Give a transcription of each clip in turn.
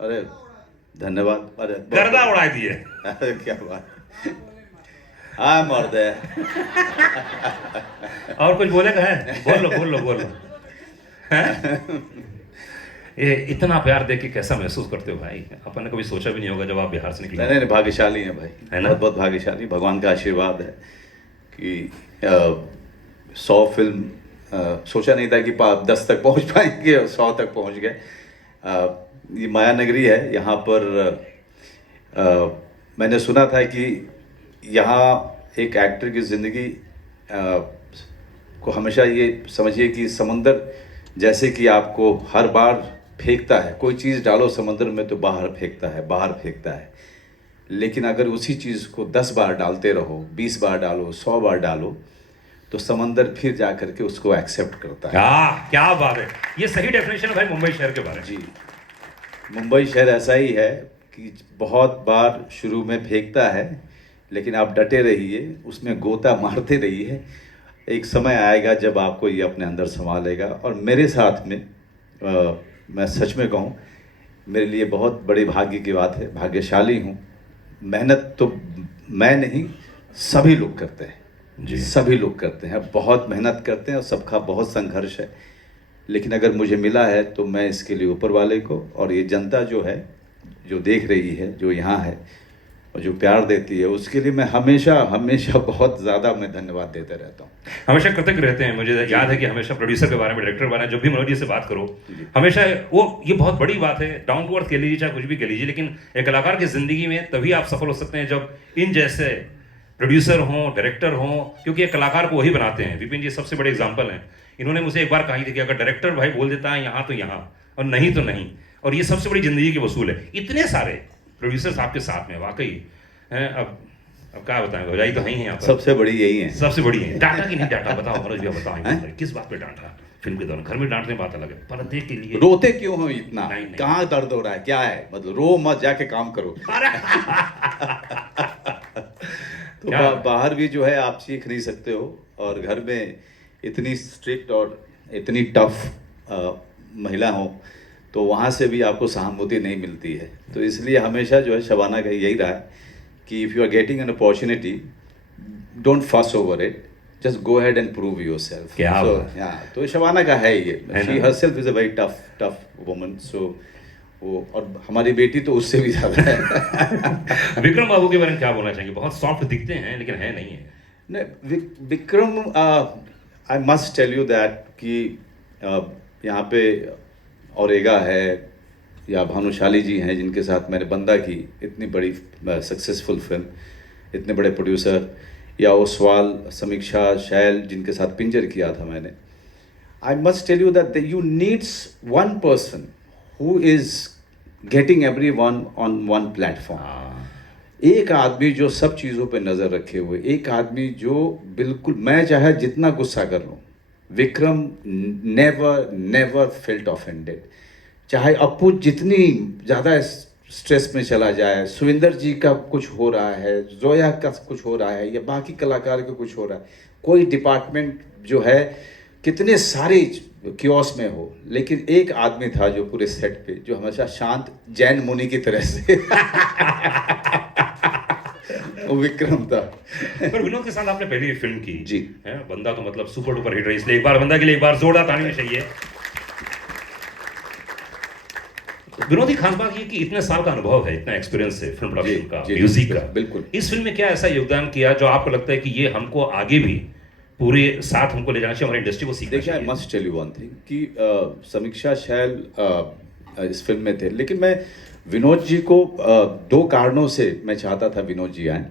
अरे धन्यवाद। अरे गर्दा उड़ा दिए। अरे क्या बात। हाँ मर्द है। और कुछ बोलेगा है? बोल लो। हैं? ये इतना प्यार देख के कैसा महसूस करते हो भाई? अपन ने कभी सोचा भी नहीं होगा जब आप बिहार से निकले। नहीं, भाग्यशाली हैं भाई, है ना? बहुत बहुत भाग्यशाली। भगवान का आशीर्वाद है कि 100 फिल्म सोचा नहीं था कि 10 तक पहुंच पाएंगे और 100 तक पहुंच गए। ये माया नगरी है, यहाँ पर मैंने सुना था कि यहाँ एक एक्टर की ज़िंदगी को हमेशा ये समझिए कि समंदर जैसे कि आपको हर बार फेंकता है, कोई चीज़ डालो समंदर में तो बाहर फेंकता है, लेकिन अगर उसी चीज़ को 10 बार डालते रहो, 20 बार डालो, 100 बार डालो, तो समंदर फिर जा करके उसको एक्सेप्ट करता है। क्या बात है, ये सही डेफिनेशन है भाई मुंबई शहर के बारे में। जी, मुंबई शहर ऐसा ही है कि बहुत बार शुरू में फेंकता है, लेकिन आप डटे रहिए, उसमें गोता मारते रहिए, एक समय आएगा जब आपको ये अपने अंदर संभा लेगा। और मेरे साथ में मैं सच में कहूँ, मेरे लिए बहुत बड़ी भाग्य की बात है, भाग्यशाली हूँ। मेहनत तो मैं नहीं, सभी लोग करते हैं जी, सभी लोग करते हैं, बहुत मेहनत करते हैं और सबका बहुत संघर्ष है। लेकिन अगर मुझे मिला है तो मैं इसके लिए ऊपर वाले को और ये जनता जो है, जो देख रही है, जो यहाँ है और जो प्यार देती है, उसके लिए मैं हमेशा हमेशा बहुत ज़्यादा मैं धन्यवाद देते रहता हूँ। हमेशा कृतज्ञ रहते हैं। मुझे याद है कि हमेशा प्रोड्यूसर के बारे में, डायरेक्टर के बारे में जब भी मनोज जी से बात करो, हमेशा वो ये बहुत बड़ी बात है, डाउन टू अर्थ कह लीजिए चाहे कुछ भी कह लीजिए, लेकिन एक कलाकार की जिंदगी में तभी आप सफल हो सकते हैं जब इन जैसे प्रोड्यूसर हों, डायरेक्टर हों, क्योंकि एक कलाकार को वही बनाते हैं। विपिन जी सबसे बड़े एग्जाम्पल हैं। इन्होंने मुझे एक बार कही थी कि अगर डायरेक्टर भाई बोल देता है यहाँ तो यहाँ और नहीं तो नहीं, और ये सबसे बड़ी जिंदगी की वसूल है। इतने सारे प्रोड्यूसर्स आपके साथ में वाकई हैं। अब क्या बताएं, भौजाई तो है ही यहाँ पर, सबसे बड़ी यही है। सबसे बड़ी है। डांटा कि नहीं डांटा, बताओ मनोज भैया, बताओ किस बात पे डांटा? फिल्म के दौरान, घर में डांटने बात अलग है, पर्दे के लिए रोते क्यों हो इतना? नहीं। कहाँ दर्द हो रहा है, क्या है? मतलब रो मत, जाके काम करो। तो बाहर भी जो है आप सीख नहीं सकते हो, और घर में इतनी स्ट्रिक्ट और इतनी टफ महिला हो तो वहाँ से भी आपको सहानुभूति नहीं मिलती है। तो इसलिए हमेशा जो है शबाना का यही रहा है कि if you are getting an opportunity, don't fuss over it, just go ahead and prove yourself. तो शबाना का है ये, she herself is a very tough woman. So वो, और हमारी बेटी तो उससे भी ज़्यादा है। विक्रम बाबू के बारे में क्या बोलना चाहेंगे? बहुत सॉफ्ट दिखते हैं लेकिन है नहीं है। नहीं, Vikram, I must tell you that कि यहाँ पे औरेगा है या भानुशाली जी हैं जिनके साथ मैंने बंदा की, इतनी बड़ी सक्सेसफुल फिल्म, इतने बड़े प्रोड्यूसर, या ओसवाल, समीक्षा, शैल जिनके साथ पिंजर किया था मैंने। I must tell you that you needs one person who is getting everyone on one platform. एक आदमी जो सब चीज़ों पे नज़र रखे हुए, एक आदमी जो बिल्कुल, मैं चाहे जितना गुस्सा कर लूँ, विक्रम नेवर फेल्ट ऑफेंडेड। चाहे अप्पू जितनी ज़्यादा स्ट्रेस में चला जाए, सुविंदर जी का कुछ हो रहा है, जोया का कुछ हो रहा है, या बाकी कलाकार का कुछ हो रहा है, कोई डिपार्टमेंट जो है कितने सारे क्योस में हो, लेकिन एक आदमी था जो पूरे सेट पे जो हमेशा शांत जैन मुनि की तरह से वो विक्रम था। पर विनोद के साथ आपने पहली फिल्म की जी है, बंदा तो मतलब सुपर डुपर हिट रही, इसलिए एक बार बंदा के लिए एक बार जोरदार ताली चाहिए। विनोदी खास बात ये कि इतने साल का अनुभव है, इतना एक्सपीरियंस है फिल्म प्रोडक्शन का, म्यूजिक का। बिल्कुल। इस फिल्म में क्या ऐसा योगदान किया जो आपको लगता है कि ये हमको आगे भी पूरे साथ हमको ले जाना चाहिए, हमारी इंडस्ट्री को सीखना चाहिए? देखिए, I must tell you one thing कि समीक्षा, शैल इस फिल्म में थे, लेकिन मैं विनोद जी को 2 कारणों से मैं चाहता था विनोद जी आए।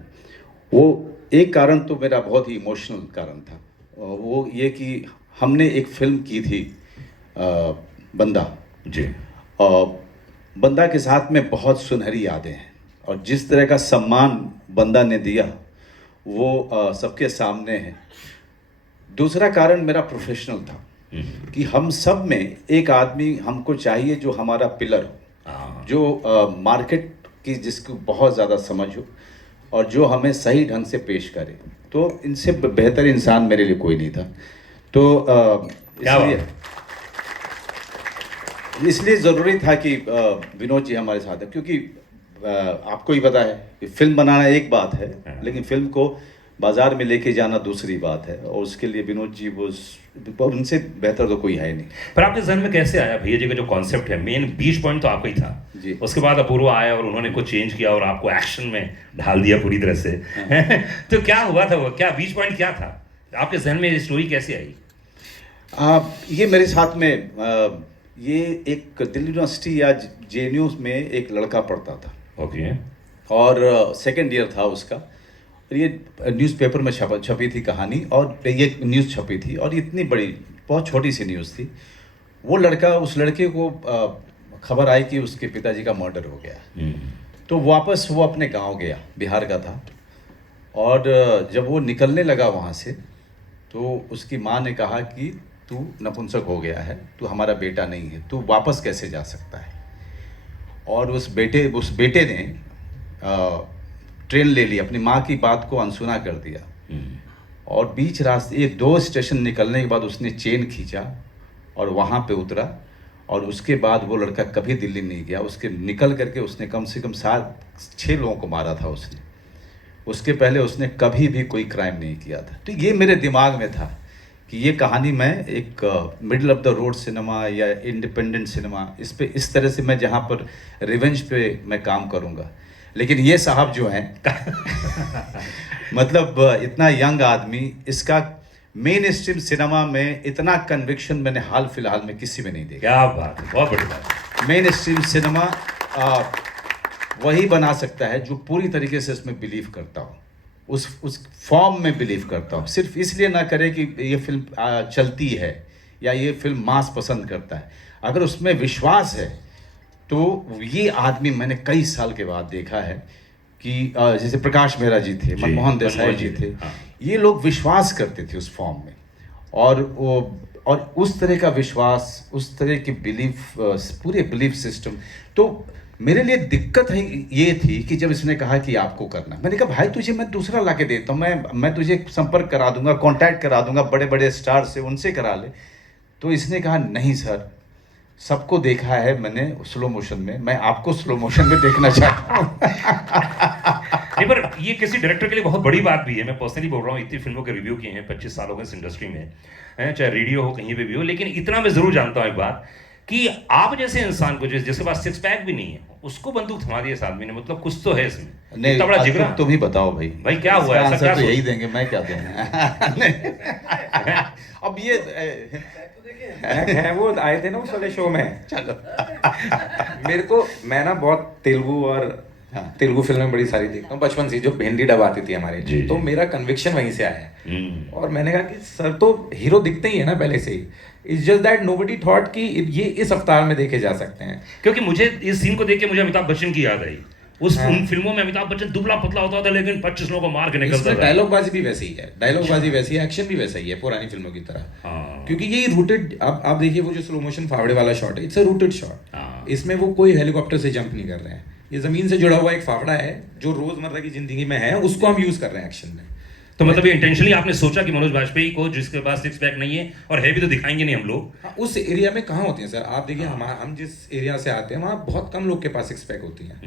वो एक कारण तो मेरा बहुत ही इमोशनल कारण था, वो ये कि हमने एक फिल्म की थी बंदा जी, बंदा के साथ में बहुत सुनहरी यादें हैं, और जिस तरह का सम्मान बंदा ने दिया वो सबके सामने है। दूसरा कारण मेरा प्रोफेशनल था कि हम सब में एक आदमी हमको चाहिए जो हमारा पिलर हो, जो मार्केट की जिसको बहुत ज़्यादा समझ हो और जो हमें सही ढंग से पेश करे। तो इनसे बेहतर इंसान मेरे लिए कोई नहीं था। तो इसलिए इसलिए ज़रूरी था कि विनोद जी हमारे साथ है, क्योंकि आपको ही पता है कि फिल्म बनाना एक बात है, लेकिन फिल्म को बाजार में लेके जाना दूसरी बात है, और उसके लिए विनोद जी वो उनसे बेहतर तो कोई है नहीं। पर आपके जहन में कैसे आया भैया जी का जो कॉन्सेप्ट है, मेन बीच पॉइंट तो आपका ही था जी। उसके बाद अपूर्वा आया और उन्होंने कुछ चेंज किया और आपको एक्शन में ढाल दिया पूरी तरह से। तो क्या हुआ था, वो क्या बीच पॉइंट क्या था, आपके जहन में ये स्टोरी कैसे आई? ये मेरे साथ में ये एक दिल्ली यूनिवर्सिटी या JNU में एक लड़का पढ़ता था, ओके। और सेकेंड ईयर था उसका, और ये न्यूज़पेपर में छपी थी कहानी, और ये न्यूज़ छपी थी, और इतनी बड़ी बहुत छोटी सी न्यूज़ थी। वो लड़का, उस लड़के को खबर आई कि उसके पिताजी का मर्डर हो गया। तो वापस वो अपने गांव गया, बिहार का था, और जब वो निकलने लगा वहाँ से, तो उसकी माँ ने कहा कि तू नपुंसक हो गया है, तू हमारा बेटा नहीं है, तू वापस कैसे जा सकता है। और उस बेटे ने ट्रेन ले ली, अपनी माँ की बात को अनसुना कर दिया, और बीच रास्ते 2 स्टेशन निकलने के बाद उसने चेन खींचा और वहाँ पे उतरा, और उसके बाद वो लड़का कभी दिल्ली नहीं गया। उसके निकल करके उसने कम से कम 7-6 लोगों को मारा था उसने। उसके पहले उसने कभी भी कोई क्राइम नहीं किया था। तो ये मेरे दिमाग में था कि ये कहानी मैं एक middle of the road cinema या इंडिपेंडेंट सिनेमा, इस तरह से मैं जहाँ पर रिवेंज पे मैं काम करूँगा। लेकिन ये साहब जो हैं मतलब इतना यंग आदमी, इसका मेन स्ट्रीम सिनेमा में इतना कन्विक्शन मैंने हाल फिलहाल में किसी में नहीं देखा। क्या बात है, बहुत बड़ी बात। मेन स्ट्रीम सिनेमा वही बना सकता है जो पूरी तरीके से इसमें बिलीव करता हूँ, उस फॉर्म में बिलीव करता हूँ। सिर्फ इसलिए ना करे कि ये फिल्म चलती है या ये फिल्म मास पसंद करता है। अगर उसमें विश्वास है तो ये आदमी मैंने कई साल के बाद देखा है कि जैसे प्रकाश मेहरा जी थे, मनमोहन देसाई जी थे, ये लोग विश्वास करते थे उस फॉर्म में, और उस तरह का विश्वास, उस तरह की बिलीफ, पूरे बिलीफ सिस्टम। तो मेरे लिए दिक्कत है ये थी कि जब इसने कहा कि आपको करना, मैंने कहा भाई तुझे मैं दूसरा ला के देता हूँ, मैं तुझे संपर्क करा दूंगा, कांटेक्ट करा दूंगा बड़े बड़े स्टार से, उनसे करा ले। तो इसने कहा नहीं सर, सबको देखा है मैंने स्लो मोशन में, मैं आपको स्लो मोशन में देखना चाहता हूँ। नहीं, पर ये किसी डायरेक्टर के लिए बहुत बड़ी बात भी है। मैं पर्सनली बोल रहा हूँ, इतनी फिल्मों के रिव्यू किए हैं 25 सालों के इस इंडस्ट्री में, चाहे रेडियो हो कहीं पे भी हो, लेकिन इतना मैं जरूर जानता हूँ एक बात कि आप जैसे इंसान को, जिसके पास 6 पैक भी नहीं है, उसको बंदूक थमा दी इस आदमी ने, मतलब कुछ तो है इसमें। नहीं, इतना बड़ा जिगरा। तुम ही बताओ भाई क्या हुआ है, आंसर तो यही देंगे, मैं क्या दूंगा। अब ये है वो आए थे ना उस वाले शो में। चलो मेरे को, मैं ना बहुत तेलुगु और तेलुगु फिल्में बड़ी सारी देखता हूँ बचपन से, जो हिंदी डब आती थी हमारे। तो मेरा कन्विक्शन वहीं से आया है, और मैंने कहा कि सर तो हीरो दिखते ही है ना पहले से ही, it's just that nobody thought कि ये इस अवतार में देखे जा सकते हैं। क्योंकि मुझे इस सीन को देख के मुझे अमिताभ बच्चन की याद आई। उन फिल्मों में अमिताभ बच्चन दुबला पतला होता था, लेकिन 25 लोगों को मार के निकलता था। डायलॉग बाजी भी वैसी ही है, एक्शन भी वैसा ही है पुरानी फिल्मों की तरह। क्योंकि ये रूटेड, आप देखिए वो जो स्लो मोशन फावड़े वाला शॉट है, इट्स अ रूटेड शॉट। इसमें वो कोई हेलीकॉप्टर से जंप नहीं कर रहे हैं, ये जमीन से जुड़ा हुआ एक फावड़ा है जो रोजमर्रा की जिंदगी में है, उसको हम यूज कर रहे हैं एक्शन में। तो मतलब ये इंटेंशनली आपने सोचा कि मनोज बाजपेयी को, जिसके पास 6 पैक नहीं है और है भी, तो दिखाएंगे नहीं हम लोग। हाँ, उस एरिया में कहाँ होते हैं सर, आप देखिए हम जिस एरिया से आते हैं वहाँ बहुत कम लोग के पास 6 पैक होती हैं।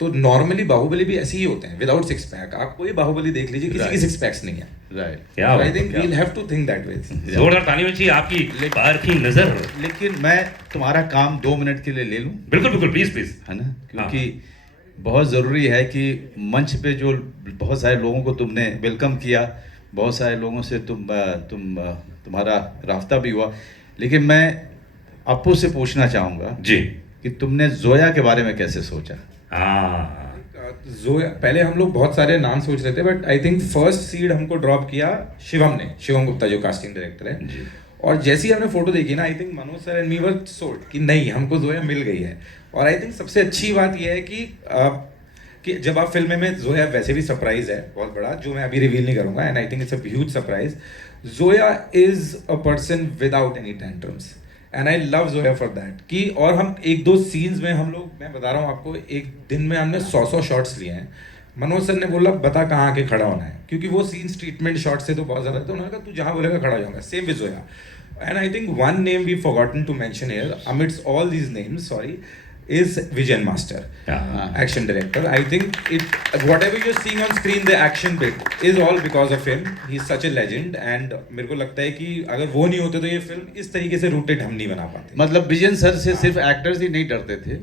तो नॉर्मली बाहुबली भी ऐसे ही होते हैं, विदाउट 6 पैक। आप कोई बाहुबली देख लीजिए, किसी की 6 पैक्स नहीं है। Right, I think we will have to think that way. जोरदार ताली बजी आपकी बाहर की नजर। लेकिन मैं तुम्हारा काम 2 मिनट के लिए ले लूं? बिल्कुल बिल्कुल, प्लीज, है ना, क्योंकि बहुत ज़रूरी है कि मंच पे जो बहुत सारे लोगों को तुमने वेलकम किया, बहुत सारे लोगों से तुम्हारा राफ्ता भी हुआ, लेकिन मैं अप्पू से पूछना चाहूँगा जी कि तुमने जोया के बारे में कैसे सोचा? जोया, पहले हम लोग बहुत सारे नाम सोच रहे थे, but I think first seed हमको ड्रॉप किया शिवम गुप्ता जो कास्टिंग डायरेक्टर है। और जैसी हमने फोटो देखी ना, I think Manoj sir and me were sold कि नहीं, हमको जोया मिल गई है। और आई थिंक सबसे अच्छी बात यह है कि जब आप फिल्म में, जोया वैसे भी सरप्राइज है बहुत बड़ा, जो मैं अभी रिवील नहीं करूंगा, and I think it's a huge surprise. Zoya is a person without any tantrums, and I love Zoya for that. कि और हम 1-2 सीन्स में हम लोग, मैं बता रहा हूँ आपको, एक दिन में हमने 100 शॉट्स लिए हैं। मनोज सर ने बोला बता कहाँ आके खड़ा होना है, क्योंकि वो सीन्स ट्रीटमेंट शॉट से तो बहुत ज़्यादा, तो उन्होंने कहा तू जहाँ बोलेगा खड़ा हो जाऊंगा। Same with Zoya, And I think one name we've forgotten to mention here, amidst all these names, sorry, is Vijayan Master, action director. I think whatever you're seeing on screen, the action bit is all because of him. He's such a legend, and मेरे को लगता है कि अगर वो नहीं होते तो ये फिल्म इस तरीके से रूटेड हम नहीं बना पाते. मतलब विजन सर से सिर्फ एक्टर्स ही नहीं डरते थे,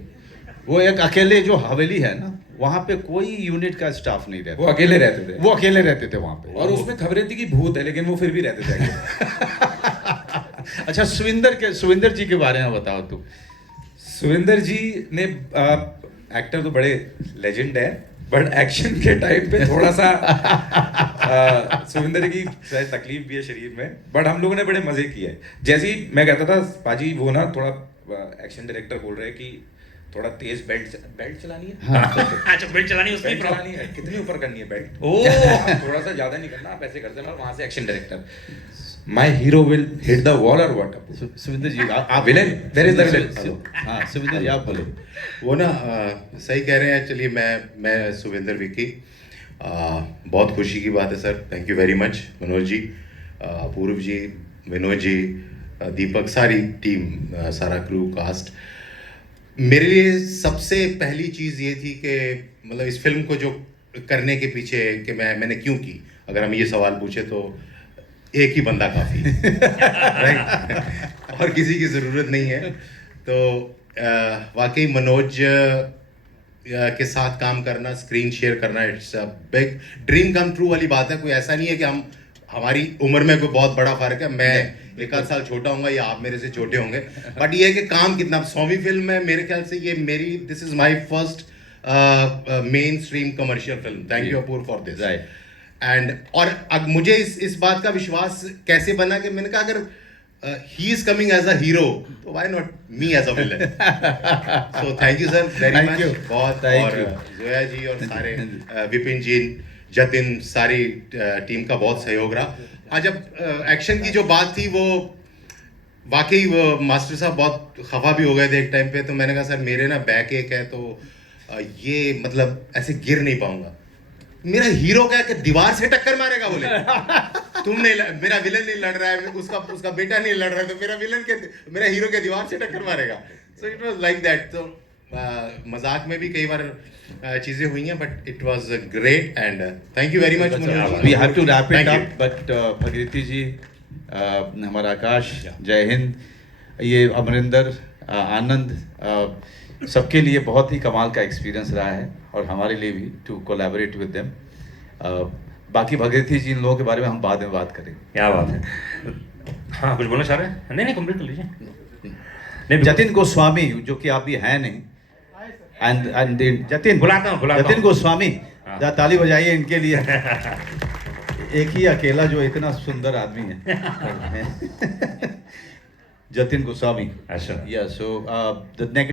वो एक अकेले जो हवेली है ना, वहाँ पे कोई यूनिट का स्टाफ नहीं रहता. वो अकेले रहते थे. वो अकेले रहते थे वहाँ पे. और उसमें खबरें थी कि भूत है, लेकिन वो फिर भी रहते थे. अच्छा, सुविंदर जी के बारे में बताओ तुम. सुविंदर जी ने एक्टर तो बड़े लेजेंड है, बट एक्शन के टाइम पे थोड़ा सा सुविंदर की शायद तकलीफ भी है शरीर में, बट हम लोगों ने बड़े मजे किए. जैसे ही मैं कहता था पाजी वो ना थोड़ा एक्शन डायरेक्टर बोल रहे हैं कि थोड़ा तेज बेल्ट चलानी है. अच्छा, बेल्ट चलानी उसकी बेल्ट चलानी है, कितनी ऊपर करनी है बेल्ट. थोड़ा सा ज्यादा नहीं करना, आप ऐसे करते हैं. वहां से action director, my hero will hit the wall और व्हाट. सुविंदर जी आप villain, where is the villain. हाँ सुविंदर जी आप बोलो. वो ना सही कह रहे हैं. चलिए मैं सुविंदर विकी, बहुत खुशी की बात है sir. Thank you very much Manoj ji, Apoorv ji, Vinod ji, Deepak, सारी टीम, सारा क्रू कास्ट. मेरे लिए सबसे पहली चीज़ ये थी कि मतलब इस फिल्म को जो करने के पीछे कि मैंने क्यों की, अगर हम ये सवाल पूछे तो एक ही बंदा काफ़ी राइट, और किसी की ज़रूरत नहीं है. तो वाकई मनोज के साथ काम करना, स्क्रीन शेयर करना, it's a big dream come true वाली बात है. कोई ऐसा नहीं है कि हमारी उम्र में कोई बहुत बड़ा फर्क है. मैं एक आध साल छोटा होऊंगा या आप मेरे से छोटे होंगे, बट ये है कि काम कितना. 100वीं फिल्म है मेरे ख्याल से ये मेरी, this is my first main stream commercial film. Thank you Apurva for this. And और अब मुझे इस बात का विश्वास कैसे बना कि मैंने कहा अगर he is coming as a hero तो why not me as a villain. So thank you sir very much. बहुत. और जोया जी और सारे विपिन जी, जतिन, सारी टीम का बहुत सहयोग रहा. आज जब एक्शन की जो बात थी वो वाकई वो मास्टर साहब बहुत खफा भी हो गए थे एक टाइम पे. तो मैंने कहा सर मेरे ना बैक एक है, तो ये मतलब ऐसे गिर नहीं पाऊंगा. मेरा हीरो क्या कि दीवार से टक्कर मारेगा. बोले तुम नहीं, मेरा विलन नहीं लड़ रहा है, उसका बेटा नहीं लड़ रहा है, तो मेरा हीरो के दीवार से टक्कर मारेगा. So it was like that. तो मजाक में भी कई बार चीजें हुई हैं, but it was great and thank you very much. We have to wrap it up, but Bhagirathi ji, हमारा आकाश, जय हिंद, ये अमरिंदर, आनंद, सबके लिए बहुत ही कमाल का एक्सपीरियंस रहा है, और हमारे लिए भी टू कोलैबोरेट विद देम. बाकी भगीरथी जी, इन लोगों के बारे में हम बाद में बात करेंगे. क्या बात है. हाँ, कुछ बोलना चाह रहे हैं? नहीं, कंप्लीट कर लीजिए. जतिन गोस्वामी, जो कि आप भी हैं नहीं, एंड जतिन बुलाता हूं. गोस्वामी, ताली बजाइए इनके लिए. एक ही अकेला जो इतना सुंदर आदमी है. जतिन गोस्वामी. अच्छा. Yeah, so the next